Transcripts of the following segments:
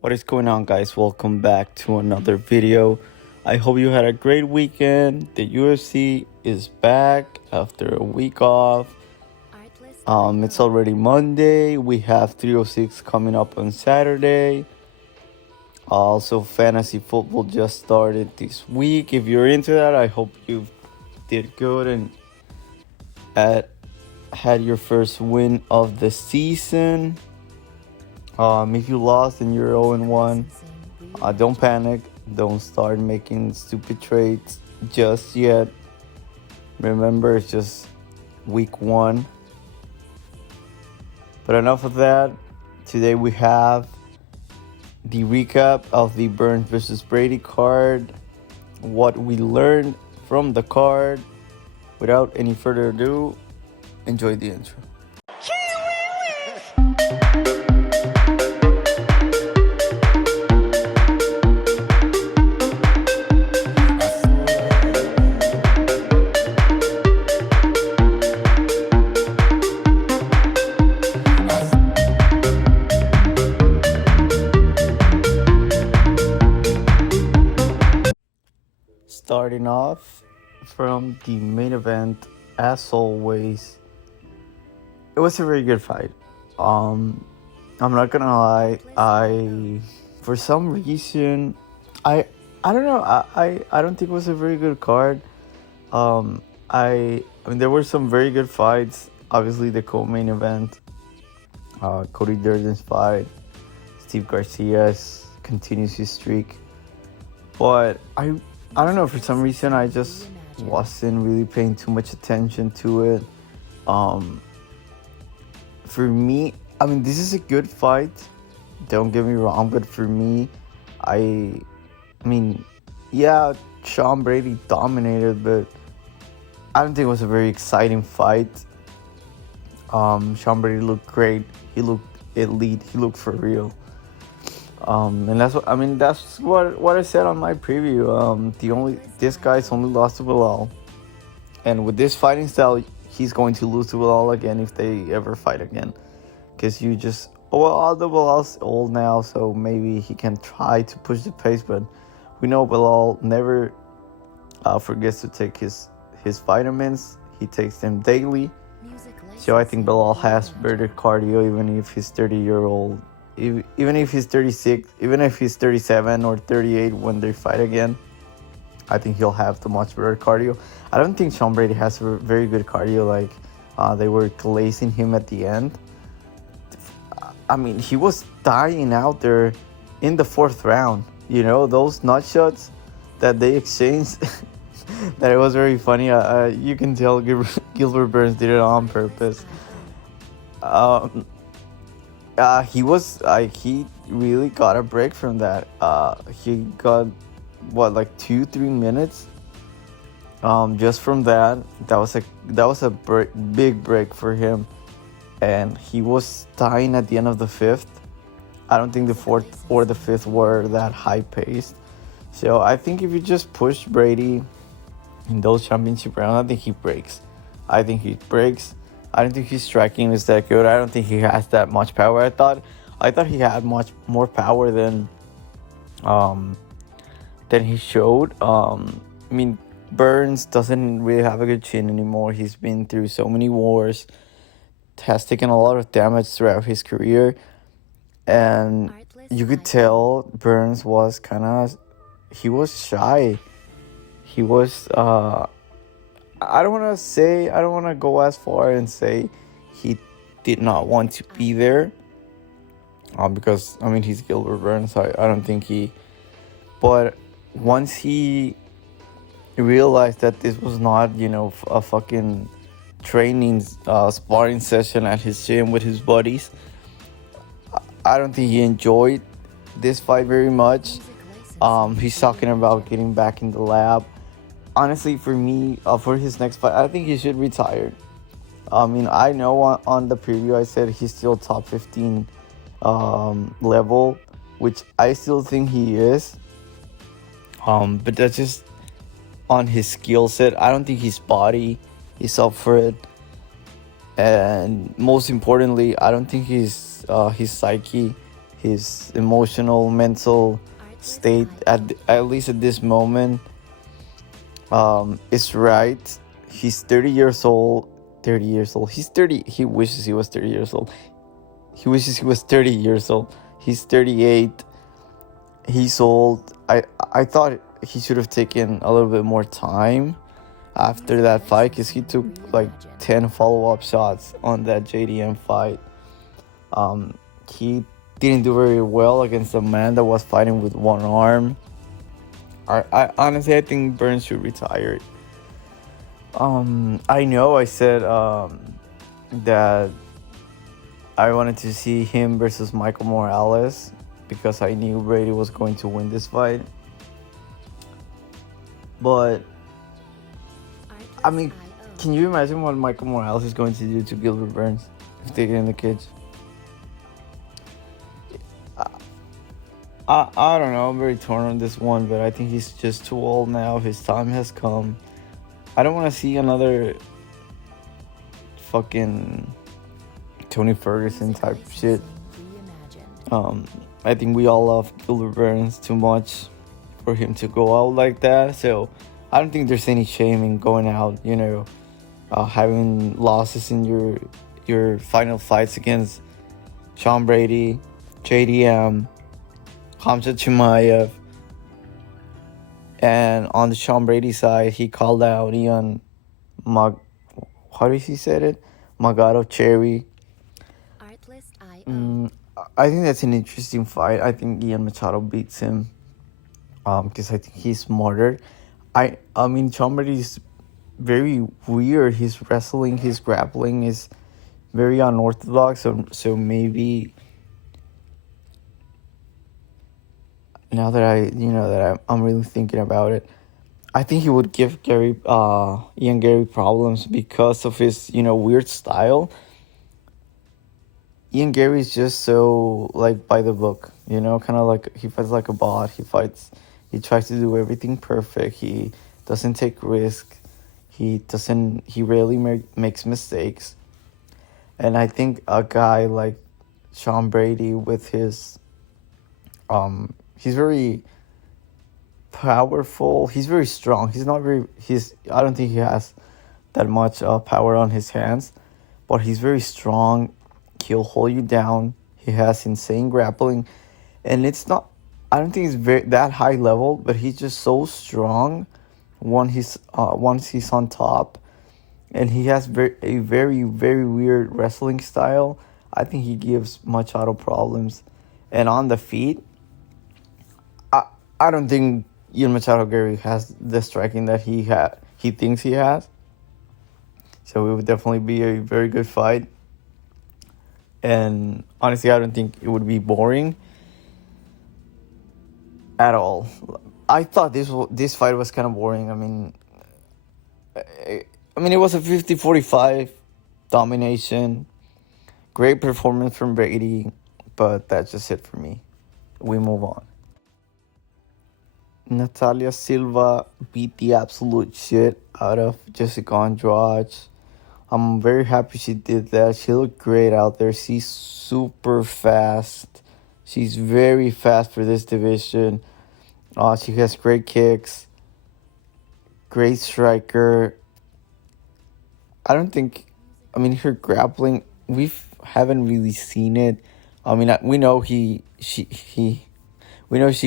What is going on, guys? Welcome back to another video. I hope you had a great weekend. The UFC is back after a week off. It's already Monday. We have 306 coming up on Saturday. Also, fantasy football just started this week. If you're into that, I hope you did good and had your first win of the season. If you lost and you're 0-1, don't panic. Don't start making stupid trades just yet. Remember, it's just week 1. But enough of that. Today we have the recap of the Burns versus Brady card, what we learned from the card. Without any further ado, enjoy the intro. Starting off from the main event, as always, it was a very good fight. I'm not gonna lie, for some reason, I don't know, I don't think it was a very good card. I mean, there were some very good fights. Obviously, the co-main event, Cody Durden's fight, Steve Garcia's continues his streak, but I don't know, for some reason I just wasn't really paying too much attention to it. For me, I mean, this is a good fight, don't get me wrong, but for me, I mean, yeah, Sean Brady dominated, but I don't think it was a very exciting fight. Sean Brady looked great, he looked elite, he looked for real. And that's what I said on my preview. This guy's only lost to Bilal, and with this fighting style, he's going to lose to Bilal again if they ever fight again. Because although Bilal's old now, so maybe he can try to push the pace, but we know Bilal never forgets to take his vitamins. He takes them daily. So I think Bilal has better cardio, even if he's 30-year-old. Even if he's 36, even if he's 37 or 38 when they fight again, I think he'll have the much better cardio. I don't think Sean Brady has a very good cardio. Like, they were glazing him at the end. I mean, he was dying out there in the 4th round. You know, those nut shots that they exchanged, that it was very funny. You can tell Gilbert Burns did it on purpose. He really got a break from that. He got like 2-3 minutes just from that. That was a big break for him, and he was dying at the end of the 5th. I don't think the 4th or the 5th were that high paced. So I think if you just push Brady in those championship rounds, I think he breaks. I don't think his striking is that good. I don't think he has that much power. I thought he had much more power than he showed. I mean, Burns doesn't really have a good chin anymore. He's been through so many wars, has taken a lot of damage throughout his career, and you could tell Burns was he was shy. He was I don't want to go as far and say he did not want to be there, because, I mean, he's Gilbert Burns, so I don't think but once he realized that this was not, a fucking training, sparring session at his gym with his buddies, I don't think he enjoyed this fight very much. He's talking about getting back in the lab. Honestly, for me, for his next fight, I think he should retire. I mean, I know on the preview I said he's still top 15 level, which I still think he is. But that's just on his skill set. I don't think his body is up for it. And most importantly, I don't think his psyche his emotional, mental state at least at this moment is right. He's 30 years old. 30 years old. He's 30. He wishes he was 30 years old. He wishes he was 30 years old. He's 38. He's old. I thought he should have taken a little bit more time after that fight, because he took like 10 follow-up shots on that JDM fight. He didn't do very well against a man that was fighting with one arm. I honestly, I think Burns should retire. I know I said that I wanted to see him versus Michael Morales because I knew Brady was going to win this fight. But I mean, can you imagine what Michael Morales is going to do to Gilbert Burns if they get in the cage? I don't know. I'm very torn on this one, but I think he's just too old now. His time has come. I don't want to see another fucking Tony Ferguson type shit. I think we all love Gilbert Burns too much for him to go out like that. So I don't think there's any shame in going out, having losses in your final fights against Sean Brady, JDM, Khamzat Chimaev. And on the Sean Brady side, he called out Ian how did he say it? Magado Cherry. I think that's an interesting fight. I think Ian Machado beats him because I think he's smarter. I mean, Sean Brady is very weird. His wrestling, his grappling is very unorthodox. So maybe now that I'm really thinking about it, I think he would give Ian Gary problems because of his weird style. Ian Gary is just so like by the book, kind of like he fights like a bot. He tries to do everything perfect. He doesn't take risk. He rarely makes mistakes. And I think a guy like Sean Brady with his he's very powerful. He's very strong. I don't think he has that much power on his hands, but he's very strong. He'll hold you down. He has insane grappling, and it's not. I don't think it's that high level, but he's just so strong. Once he's on top, and he has a very very weird wrestling style. I think he gives Machado problems, and on the feet, I don't think Ian Machado Gary has the striking that he thinks he has. So it would definitely be a very good fight. And honestly, I don't think it would be boring at all. I thought this fight was kind of boring. I mean, it was a 50-45 domination. Great performance from Brady, but that's just it for me. We move on. Natalia Silva beat the absolute shit out of Jessica Andrade. I'm very happy she did that. She looked great out there. She's super fast. She's very fast for this division. She has great kicks. Great striker. Her grappling, we haven't really seen it. We know she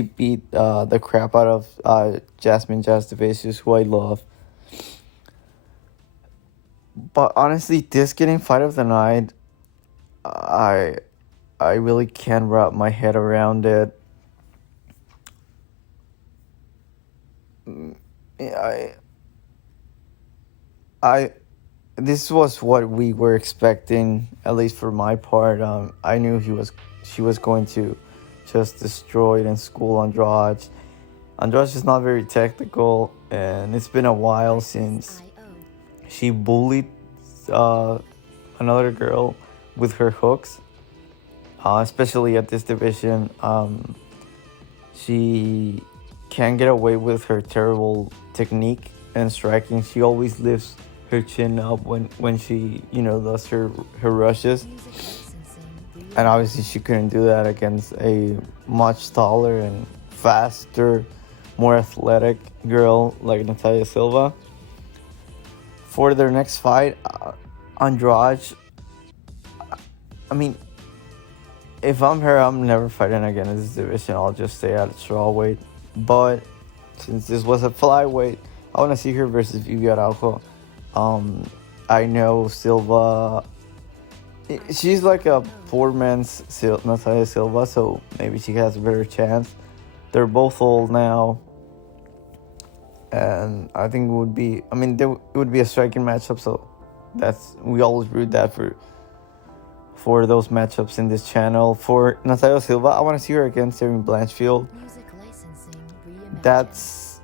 beat the crap out of Jasmine Jasdavicius, who I love. But honestly, this getting fight of the night, I really can't wrap my head around it. This was what we were expecting, at least for my part. I knew she was going to just destroy it and school Andrade. Andrade is not very technical, and it's been a while since she bullied another girl with her hooks, especially at this division. She can't get away with her terrible technique and striking. She always lifts her chin up when she does her rushes. And obviously she couldn't do that against a much taller and faster, more athletic girl like Natalia Silva. For their next fight, Andrade, I mean, if I'm her, I'm never fighting again in this division. I'll just stay at strawweight. But since this was a flyweight, I want to see her versus Vivi Araujo. I know Silva, she's like a poor man's Natalia Silva, so maybe she has a better chance. They're both old now, and I think it would be, it would be a striking matchup. So we always root that for those matchups in this channel. For Natalia Silva, I want to see her against Erin Blanchfield. That's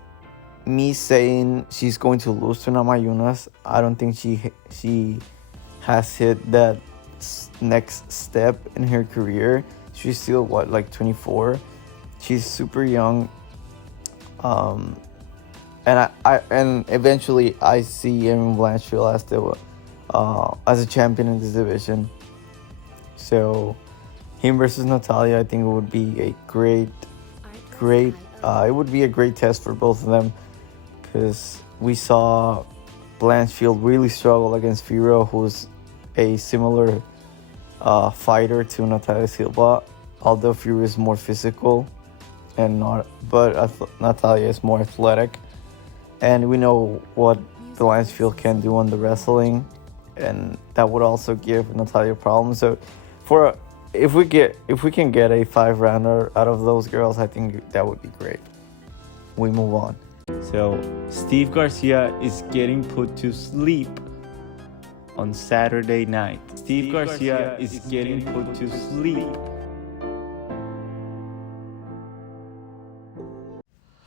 me saying she's going to lose to Namajunas. I don't think she has hit that next step in her career. She's still like 24. She's super young. And and eventually I see Erin Blanchfield as a champion in this division. So him versus Natalia, I think it would be a great. It would be a great test for both of them, because we saw Blanchfield really struggle against Firo, who's a similar fighter to Natalia Silva, although Firo is more physical but Natalia is more athletic, and we know what Blanchfield can do on the wrestling, and that would also give Natalia problems. So if we can get a 5-rounder out of those girls, I think that would be great. We move on. So Steve Garcia is getting put to sleep on Saturday night. Steve Garcia is getting put to sleep.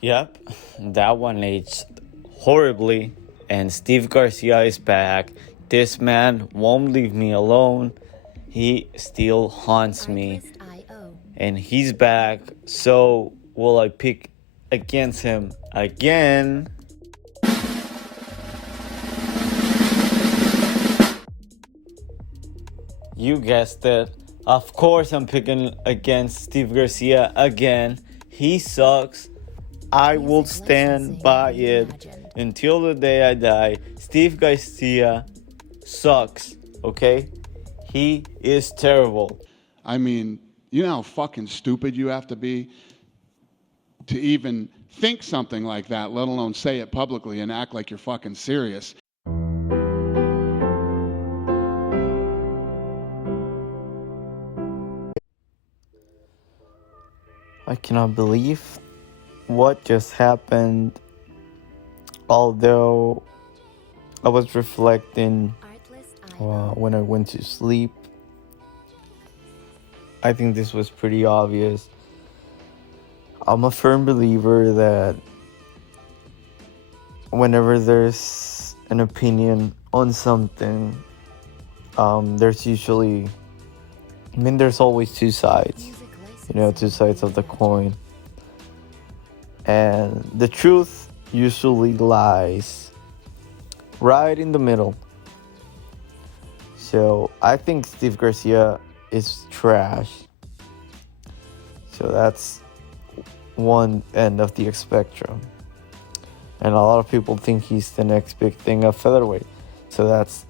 Yep, that one aged horribly, and Steve Garcia is back. This man won't leave me alone. He still haunts me, and he's back. So will I pick against him again? You guessed it. Of course I'm picking against Steve Garcia again. He sucks. I will stand by it until the day I die. Steve Garcia sucks, okay? He is terrible. I mean, you know how fucking stupid you have to be to even think something like that, let alone say it publicly and act like you're fucking serious. I cannot believe what just happened. Although I was reflecting when I went to sleep, I think this was pretty obvious. I'm a firm believer that whenever there's an opinion on something, there's always two sides. Two sides of the coin. And the truth usually lies right in the middle. So I think Steve Garcia is trash. So that's one end of the spectrum. And a lot of people think he's the next big thing of featherweight. So that's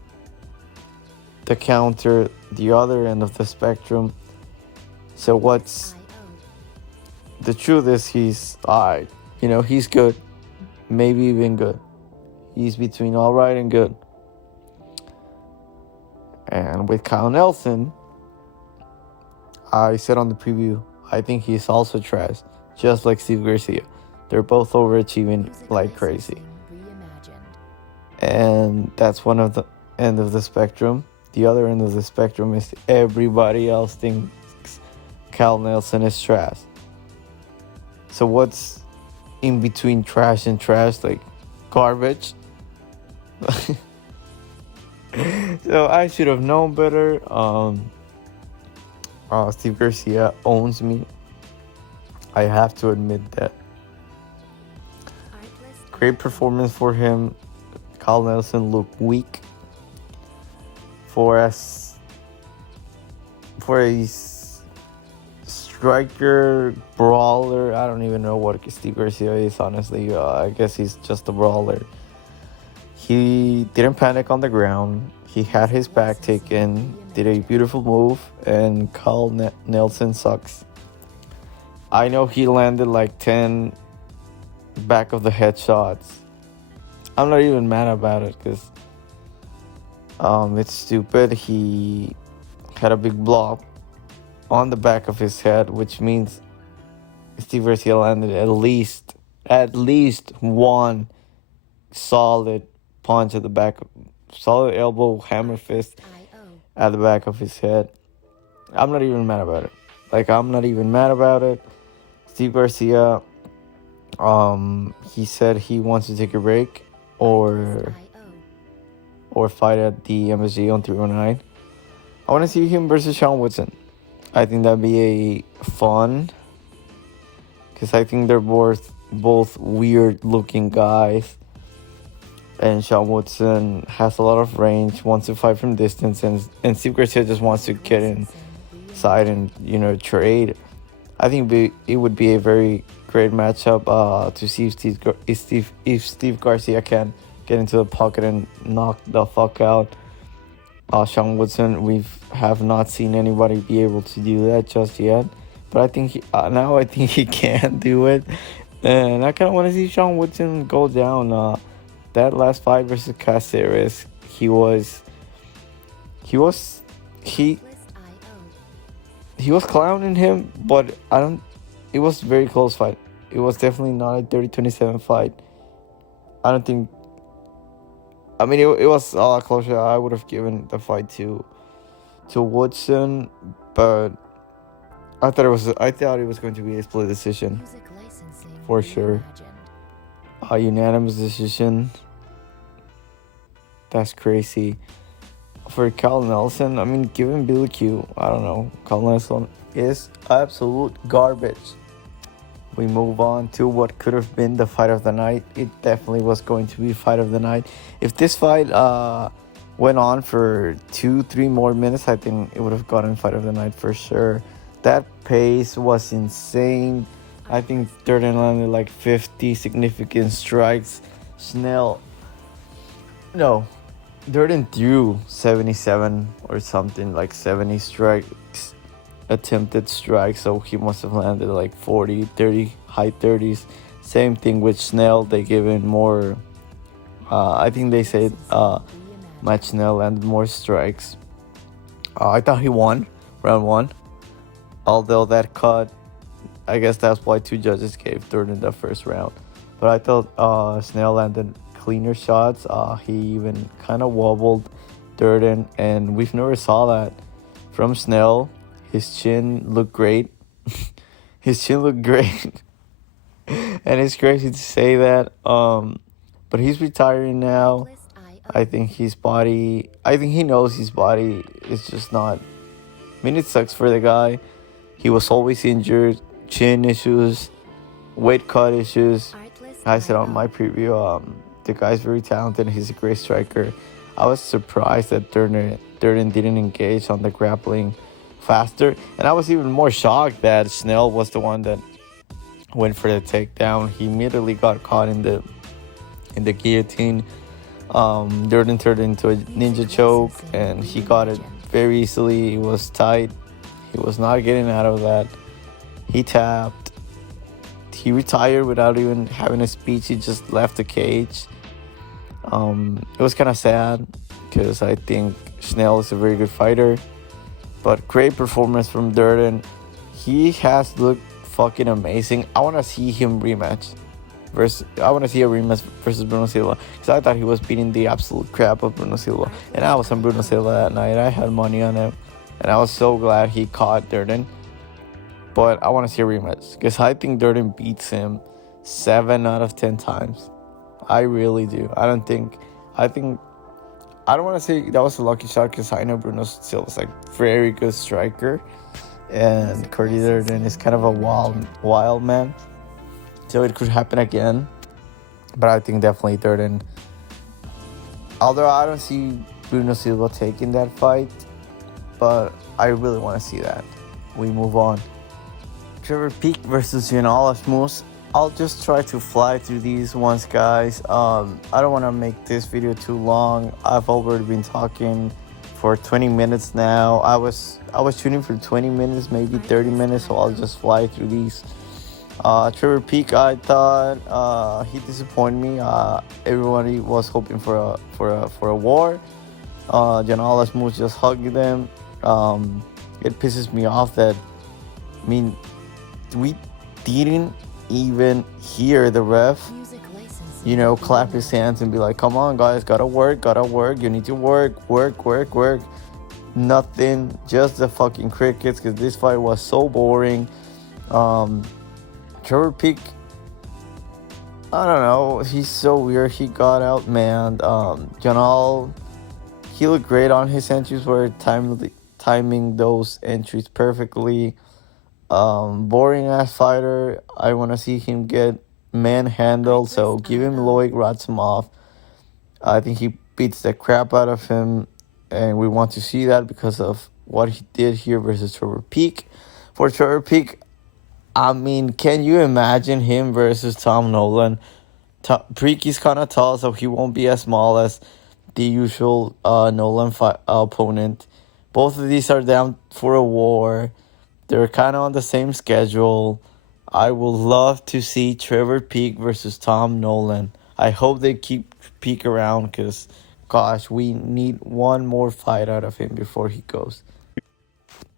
the other end of the spectrum. So the truth is he's alright. He's good. Maybe even good. He's between alright and good. And with Kyle Nelson, I said on the preview, I think he's also trash, just like Steve Garcia. They're both overachieving like crazy. And that's one of the end of the spectrum. The other end of the spectrum is everybody else thinks Kyle Nelson is trash. So what's in between trash and trash? Like garbage? So I should have known better. Steve Garcia owns me. I have to admit that. Great performance for him. Kyle Nelson looked weak. For as for a striker brawler. I don't even know what Steve Garcia is, honestly. I guess he's just a brawler. He didn't panic on the ground. He had his back taken, did a beautiful move, and Carl Nelson sucks. I know he landed like 10 back of the head shots. I'm not even mad about it because it's stupid. He had a big blob on the back of his head, which means Steve Garcia landed at least one solid punch at the back, solid elbow, hammer fist at the back of his head. I'm not even mad about it. I'm not even mad about it. Steve Garcia, he said he wants to take a break or fight at the MSG on 309. I want to see him versus Sean Woodson. I think that'd be a fun, because I think they're both weird looking guys. And Sean Woodson has a lot of range, wants to fight from distance, and Steve Garcia just wants to get inside and trade. I think it would be a very great matchup to see if Steve Garcia can get into the pocket and knock the fuck out Sean Woodson. We have not seen anybody be able to do that just yet, but I think he can do it, and I kind of want to see Sean Woodson go down. That last fight versus Caceres, he was clowning him, but it was a very close fight. It was definitely not a 30-27 fight. I don't think. I mean, it was a lot closer. I would have given the fight to Woodson, but I thought it was going to be a split decision for sure. A unanimous decision. That's crazy. For Carl Nelson, I mean, give him Billy Q. I don't know. Carl Nelson is absolute garbage. We move on to what could have been the fight of the night. It definitely was going to be fight of the night. If this fight went on for 2-3 more minutes, I think it would have gotten fight of the night for sure. That pace was insane. I think Durden landed like 50 significant strikes. Durden threw 77 or something, like 70 strikes, attempted strikes, so he must have landed like 40, 30, high 30s. Same thing with Snell. They gave him more, I think they said Matt Snell landed more strikes. I thought he won round 1, although that cut, I guess that's why 2 judges gave Durden the first round. But I thought Snell landed cleaner shots. He even kind of wobbled Durden, and we've never saw that from Snell. His chin looked great. And it's crazy to say that. But he's retiring now. I think he knows his body is just not. I mean, it sucks for the guy. He was always injured, chin issues, weight cut issues. I said on my preview, the guy's very talented. He's a great striker. I was surprised that Durden didn't engage on the grappling faster, and I was even more shocked that Snell was the one that went for the takedown. He immediately got caught in the guillotine. Durden turned into a ninja choke, and he got it very easily. It was tight. He was not getting out of that. He tapped. He retired without even having a speech. He just left the cage. It was kind of sad because I think Snell is a very good fighter, but great performance from Durden. He has looked fucking amazing. I want to see him rematch. I want to see a rematch versus Bruno Silva, because I thought he was beating the absolute crap of Bruno Silva, and I was on Bruno Silva that night. I had money on him, and I was so glad he caught Durden. But I want to see a rematch, because I think Durden beats him 7 out of 10 times. I really do. I don't want to say that was a lucky shot, because I know Bruno Silva's like very good striker, and Cody Durden is kind of a wild man. So it could happen again. But I think definitely Durden. Although I don't see Bruno Silva taking that fight, but I really want to see that. We move on. Trevor Peak versus Yanal Moose. I'll just try to fly through these ones, guys. I don't want to make this video too long. I've already been talking for 20 minutes now. I was shooting for 20 minutes, maybe 30 minutes, so I'll just fly through these. Trevor Peak, I thought he disappointed me. Everybody was hoping for a war. Yanal Moose just hugged them. It pisses me off that, I mean, we didn't even hear the ref, clap his hands and be like, come on, guys, gotta work, you need to work. Nothing, just the fucking crickets, because this fight was so boring. Trevor Peak, I don't know, he's so weird. He got out, man. Janal, he looked great on his entries, were timing those entries perfectly. Boring ass fighter. I want to see him get manhandled, so give him Loic Ratsumov. I think he beats the crap out of him, and we want to see that because of what he did here versus Trevor Peak. For Trevor Peak, I mean, can you imagine him versus Tom Nolan? Peak is kind of tall, so he won't be as small as the usual Nolan opponent. Both of these are down for a war. They're kind of on the same schedule. I would love to see Trevor Peak versus Tom Nolan. I hope they keep Peak around because, gosh, we need one more fight out of him before he goes.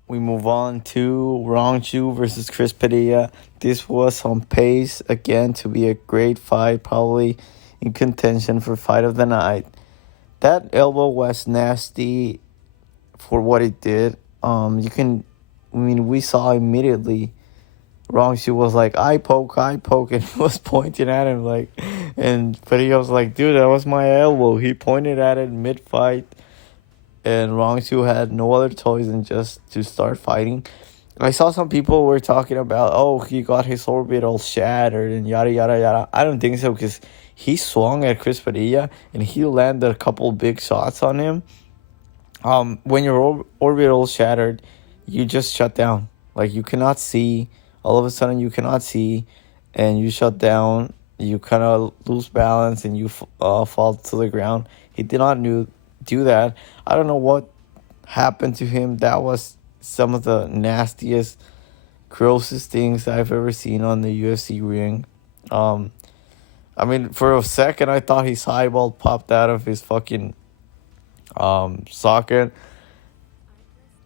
We move on to Rong Chu versus Chris Padilla. This was on pace, again, to be a great fight, probably in contention for fight of the night. That elbow was nasty for what it did. We saw immediately Rong Chu was like, I poke, and he was pointing at him but he was like, dude, that was my elbow. He pointed at it mid-fight, and Rong Chu had no other choice than just to start fighting. I saw some people were talking about, he got his orbital shattered and yada, yada, yada. I don't think so, because he swung at Chris Padilla, and he landed a couple big shots on him. When your orbital shattered, you just shut down. Like, you cannot see. All of a sudden, you cannot see, and you shut down. You kind of lose balance, and you fall to the ground. He did not do that. I don't know what happened to him. That was some of the nastiest, grossest things I've ever seen on the UFC ring. For a second, I thought his eyeball popped out of his fucking socket.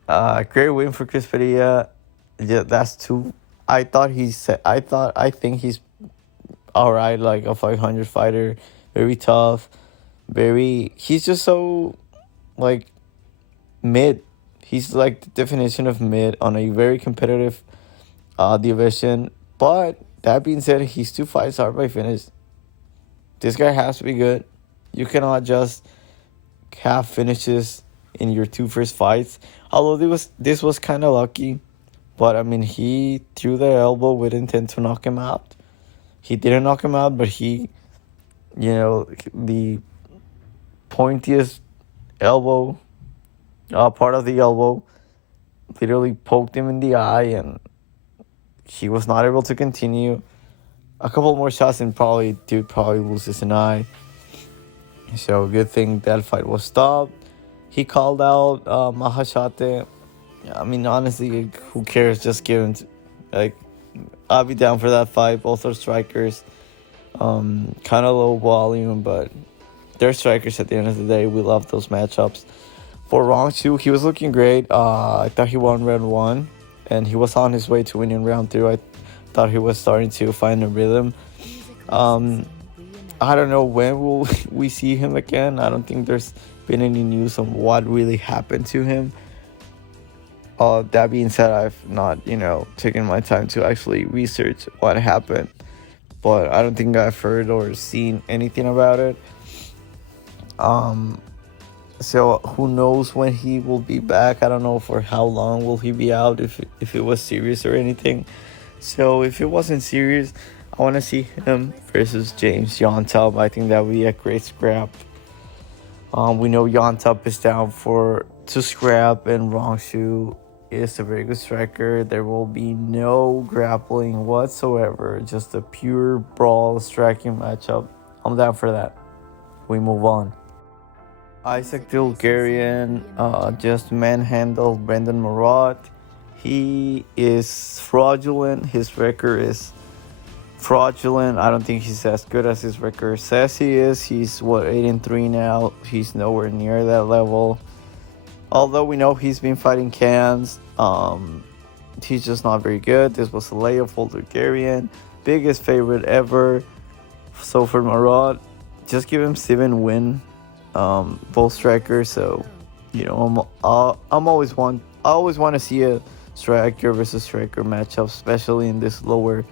Great win for Chris Padilla. Yeah, that's two. I think he's alright, like a 500 fighter. Very tough. He's just so, like, mid. He's like the definition of mid on a very competitive division. But that being said, his 2 fights are by finish. This guy has to be good. You cannot just have finishes in your 2 first fights. Although this was kind of lucky. But, he threw the elbow with intent to knock him out. He didn't knock him out, but he, the pointiest elbow, part of the elbow, literally poked him in the eye, and he was not able to continue. A couple more shots and probably loses an eye. So, good thing that fight was stopped. He called out Mahashate. Honestly, who cares? Just give him, I'll be down for that fight. Both are strikers. Kind of low volume, but they're strikers at the end of the day. We love those matchups. For Rong Chu, he was looking great. I thought he won round 1, and he was on his way to winning round 2. I thought he was starting to find a rhythm. I don't know when will we see him again. I don't think there's been any news on what really happened to him. That being said, I've not, taken my time to actually research what happened. But I don't think I've heard or seen anything about it. So who knows when he will be back. I don't know for how long will he be out, if it was serious or anything. So if it wasn't serious, I want to see him versus James Yontop. I think that would be a great scrap. We know Yontop is down to scrap, and Rong Chu is a very good striker. There will be no grappling whatsoever, just a pure brawl striking matchup. I'm down for that. We move on. Isaac Bulgarian just manhandled Brendan Marat. He is fraudulent. His record is fraudulent. I don't think he's as good as his record says he is. He's 8-3 now. He's nowhere near that level. Although we know he's been fighting cans, he's just not very good. This was a layup for Bulgarian, biggest favorite ever. So for Marat, just give him 7 win, both strikers. So I'm always want to see a striker versus striker matchup, especially in this lower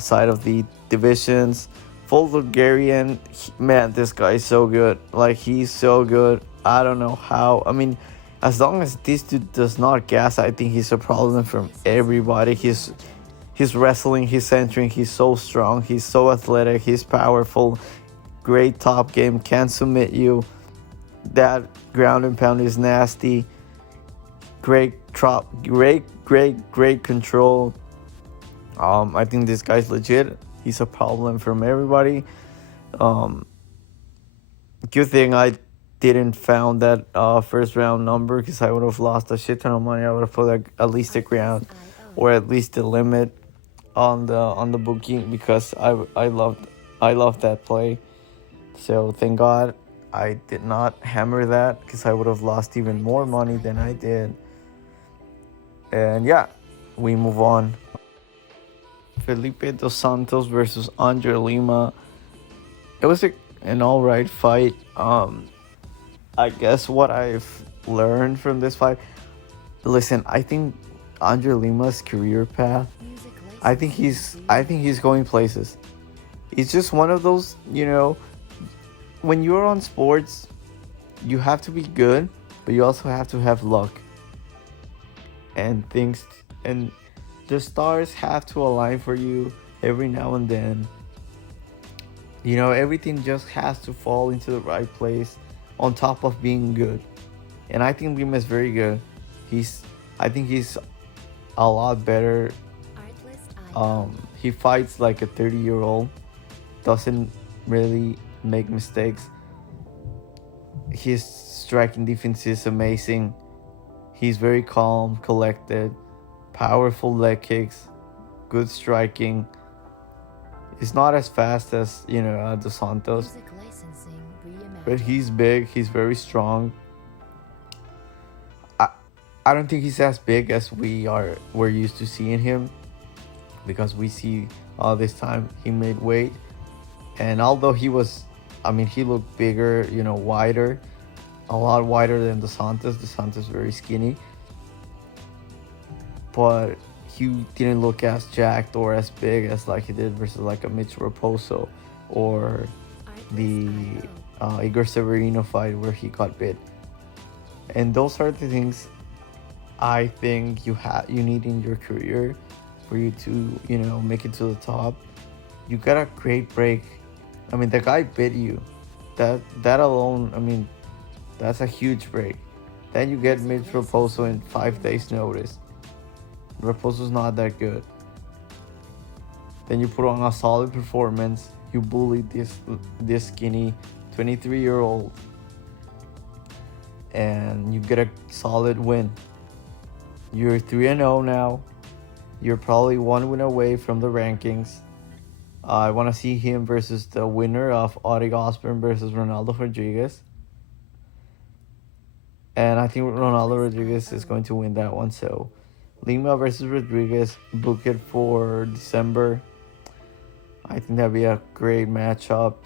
side of the divisions. Full Bulgarian, man, this guy is so good. Like, he's so good. I don't know how. I mean, as long as this dude does not gas, I think he's a problem from everybody. He's wrestling, he's centering, he's so strong, he's so athletic, he's powerful, great top game, can submit you. That ground and pound is nasty. Great control. I think this guy's legit. He's a problem from everybody. Good thing I didn't found that first round number, because I would have lost a shit ton of money. I would have put like at least a grand or at least the limit on the booking, because I loved that play. So thank God I did not hammer that, because I would have lost even more money than I did. And yeah, we move on. Felipe Dos Santos versus Andre Lima. It was an alright fight. I guess what I've learned from this fight. Listen, I think Andre Lima's career path, I think he's going places. It's just one of those, when you're on sports, you have to be good, but you also have to have luck. And the stars have to align for you every now and then. Everything just has to fall into the right place on top of being good. And I think Lima is very good. I think he's a lot better. He fights like a 30-year-old, doesn't really make mistakes. His striking defense is amazing. He's very calm, collected, powerful leg kicks, good striking. He's not as fast as Dos Santos, but he's big. He's very strong. I don't think he's as big as we're used to seeing him, because we see all this time he made weight. And although he looked bigger, wider, a lot wider than Dos Santos. Dos Santos very skinny, but he didn't look as jacked or as big as like he did versus like a Mitch Raposo or the Igor Severino fight where he got bit. And those are the things I think you need in your career for you to make it to the top. You got a great break. I mean, the guy bit you. That alone, that's a huge break. Then you get Mitch Raposo in 5 days notice. Raposo's not that good. Then you put on a solid performance. You bullied this skinny 23-year-old, and you get a solid win. You're 3-0 now. You're probably 1 win away from the rankings. I want to see him versus the winner of Audi Osborne versus Ronaldo Rodriguez. And I think Ronaldo Rodriguez is going to win that one. So Lima versus Rodriguez, book it for December. I think that'd be a great matchup.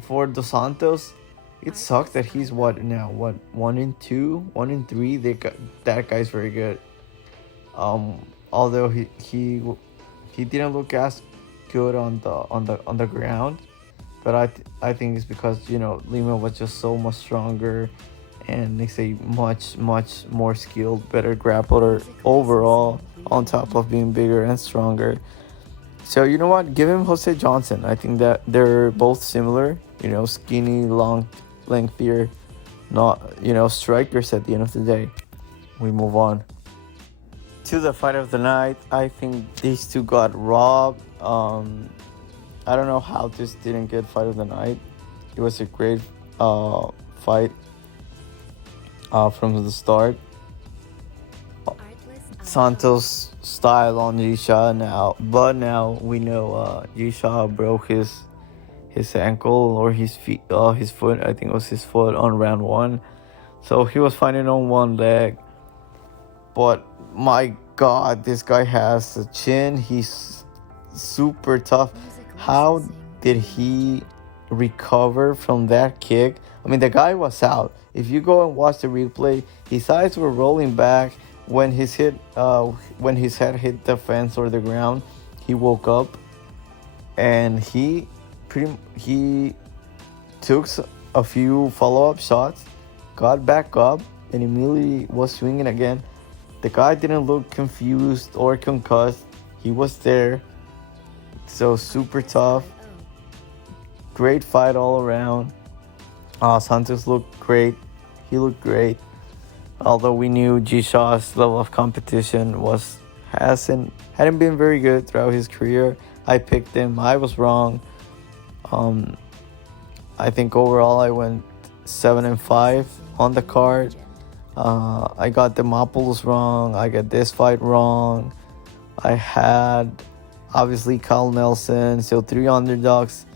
For Dos Santos, it sucks that he's 1-2, 1-3. That guy's very good. Although he didn't look as good on the ground, but I think it's because Lima was just so much stronger, and he's a much more skilled, better grappler overall, on top of being bigger and stronger. So you know what? Give him Jose Johnson. I think that they're both similar. Skinny, long, lengthier, not strikers at the end of the day. We move on. To the fight of the night, I think these two got robbed. I don't know how this didn't get fight of the night. It was a great fight from the start. Santos style on Yisha now, but now we know Yisha broke his ankle or his foot. I think it was his foot on round one. So he was fighting on one leg. But my God, this guy has a chin. He's super tough. How did he recover from that kick? I mean, the guy was out. If you go and watch the replay, his eyes were rolling back when his head hit the fence or the ground. He woke up and he took a few follow-up shots, got back up, and immediately was swinging again. The guy didn't look confused or concussed. He was there. So super tough. Great fight all around. Santos looked great. He looked great. Although we knew G-Shaw's level of competition hadn't been very good throughout his career. I picked him. I was wrong. I think overall I went 7-5 on the card. I got Demopoulos wrong. I got this fight wrong. I had obviously Kyle Nelson. So 3 underdogs.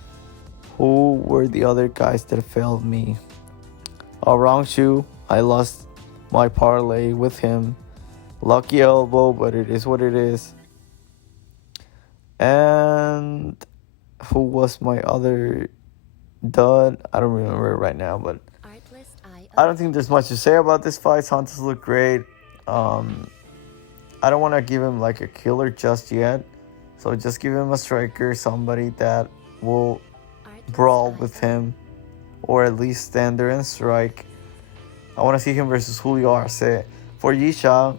Who were the other guys that failed me? Wrong shoe. I lost my parlay with him. Lucky elbow, but it is what it is. And who was my other dud? I don't remember right now, but I don't think there's much to say about this fight. Santos looked great. I don't want to give him like a killer just yet. So just give him a striker, somebody that will brawl with him or at least stand there and strike. I want to see him versus Julio Arce. For Yisha,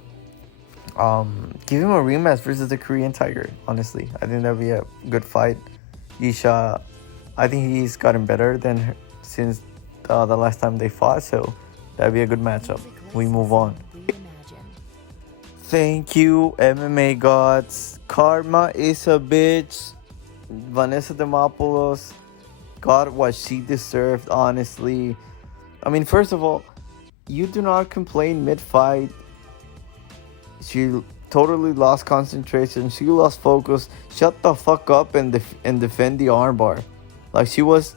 give him a rematch versus the Korean Tiger, honestly. I think that would be a good fight. Yisha, I think he's gotten better than since the last time they fought, so that would be a good matchup. We move on. Thank you, MMA gods. Karma is a bitch. Vanessa Demopoulos got what she deserved, honestly. I mean, first of all, you do not complain mid-fight. She totally lost concentration. She lost focus. Shut the fuck up and defend the armbar. Like, she was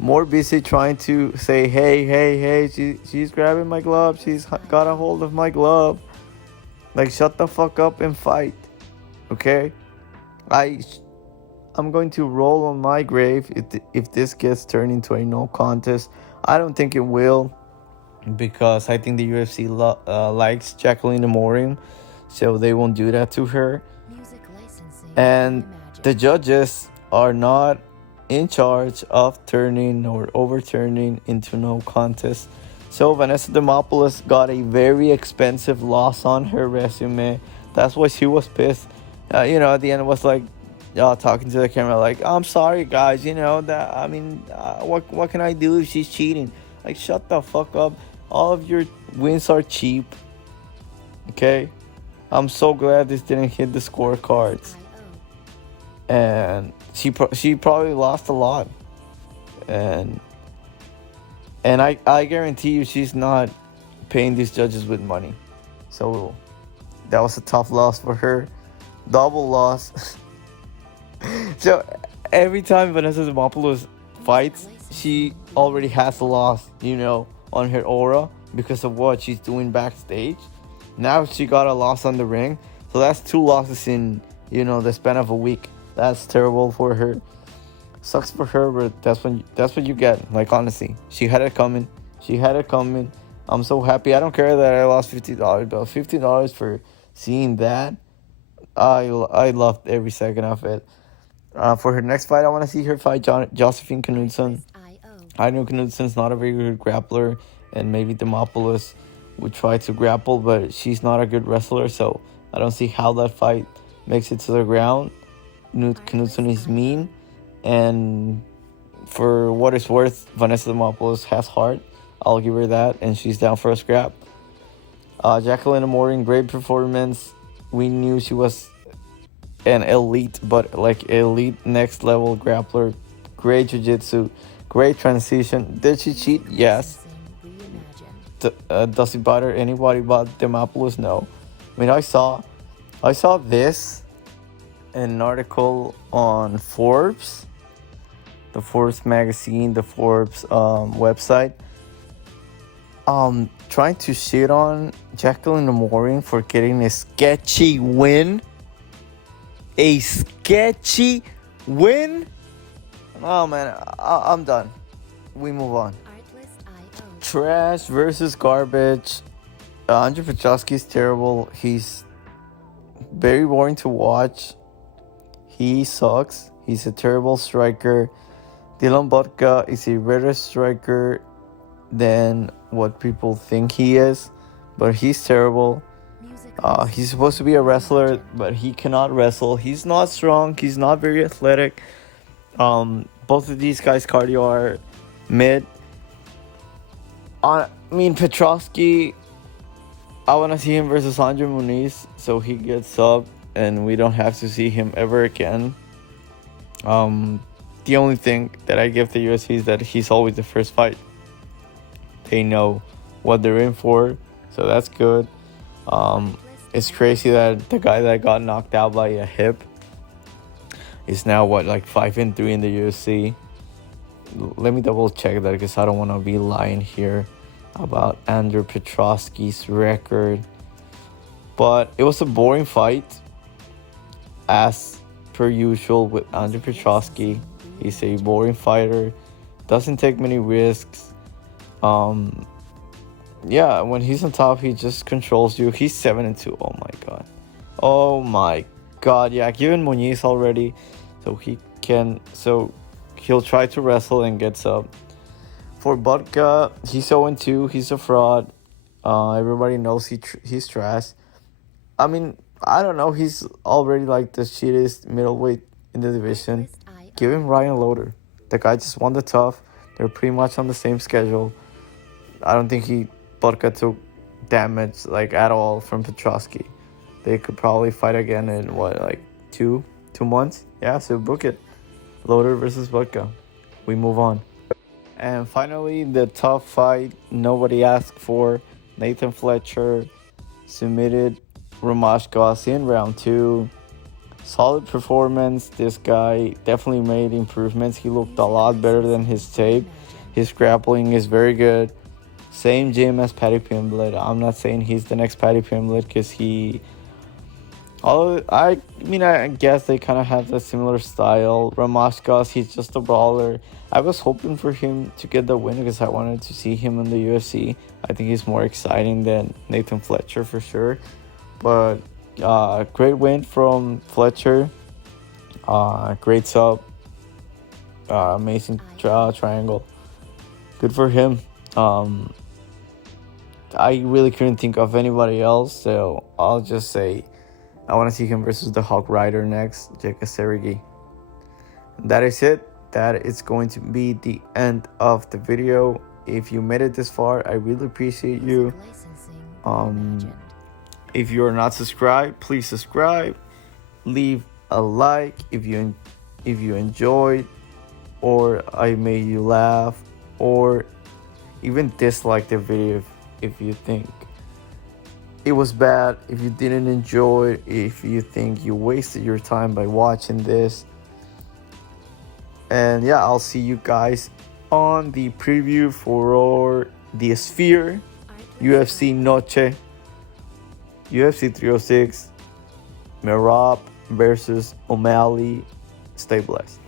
more busy trying to say, hey, she's grabbing my glove. She's got a hold of my glove. Like, shut the fuck up and fight. Okay? I'm going to roll on my grave if this gets turned into a no contest. I don't think it will, because I think the UFC likes Jacqueline Amorim, so they won't do that to her. And the judges are not in charge of turning or overturning into no contest. So Vanessa Demopoulos got a very expensive loss on her resume. That's why she was pissed. At the end it was like, talking to the camera like, I'm sorry guys, what can I do if she's cheating? Like, shut the fuck up. All of your wins are cheap. Okay? I'm so glad this didn't hit the scorecards. And she probably lost a lot. And I guarantee you she's not paying these judges with money. So that was a tough loss for her. Double loss. So every time Vanessa Demopoulos fights, she already has a loss, on her aura because of what she's doing backstage. Now she got a loss on the ring. So that's 2 losses in, the span of a week. That's terrible for her. Sucks for her, but that's what you get. Like, honestly, she had it coming. I'm so happy. I don't care that I lost $50, but $50 for seeing that, I loved every second of it. For her next fight, I want to see her fight Josephine Knudsen. I know Knudsen's not a very good grappler, and maybe Demopoulos would try to grapple, but she's not a good wrestler, so I don't see how that fight makes it to the ground. Knudsen is mean, and for what it's worth, Vanessa Demopoulos has heart. I'll give her that, and she's down for a scrap. Jacqueline Amorim, great performance. we knew she was an elite, but like elite next level grappler. Great jiu-jitsu, great transition. Did she cheat? Yes. Does it bother anybody but Demopoulos? No. I mean, I saw this in an article on Forbes, the Forbes magazine, the Forbes website, trying to shit on Jacqueline Morin for getting a sketchy win. A sketchy win? Oh man, I'm done. We move on. Trash versus garbage. Andrew Petrosky is terrible. He's very boring to watch. He sucks. He's a terrible striker. Dylan Botka is a better striker than what people think he is, but he's terrible. He's supposed to be a wrestler, but he cannot wrestle. He's not strong. He's not very athletic. Both of these guys' cardio are mid. I mean, Petrosky, I want to see him versus Andre Muniz so he gets up and we don't have to see him ever again. The only thing that I give the UFC is that he's always the first fight. They know what they're in for, so that's good. It's crazy that the guy that got knocked out by a hip is now 5-3 in the UFC. Let me double check that because I don't want to be lying here about Andrew Petrosky's record. But it was a boring fight, as per usual with Andrew Petrosky. He's a boring fighter, doesn't take many risks. Yeah, when he's on top, he just controls you. He's 7-2. Oh my god. Oh my god. Yeah, given Muniz already, so he'll try to wrestle and gets up. For Botka, he's 0-2. He's a fraud. Everybody knows he's trash. I mean, I don't know. He's already like the shittiest middleweight in the division. Give him Ryan Loder. The guy just won the tough. They're pretty much on the same schedule. I don't think Botka took damage at all from Petrosky. They could probably fight again in 2 months. Yeah, so book it. Loder versus Botka. We move on. And finally, the tough fight nobody asked for. Nathan Fletcher submitted Ramashkas in round 2. Solid performance. This guy definitely made improvements. He looked a lot better than his tape. His grappling is very good. Same gym as Paddy Pimblett. I'm not saying he's the next Paddy Pimblett because I guess they kind of have a similar style. Ramashkas, he's just a brawler. I was hoping for him to get the win because I wanted to see him in the UFC. I think he's more exciting than Nathan Fletcher for sure. But great win from Fletcher. Great sub. Amazing triangle. Good for him. I really couldn't think of anybody else, so I'll just say I want to see him versus the Hawk Rider next, Jeka Serigi. That is it. That is going to be the end of the video. If you made it this far, I really appreciate you. If you are not subscribed, please subscribe. Leave a like if you enjoyed, or I made you laugh, or even dislike the video if you think it was bad, if you didn't enjoy it, if you think you wasted your time by watching this. And yeah, I'll see you guys on the preview for the Sphere UFC Noche, UFC 306, Merab versus O'Malley. Stay blessed.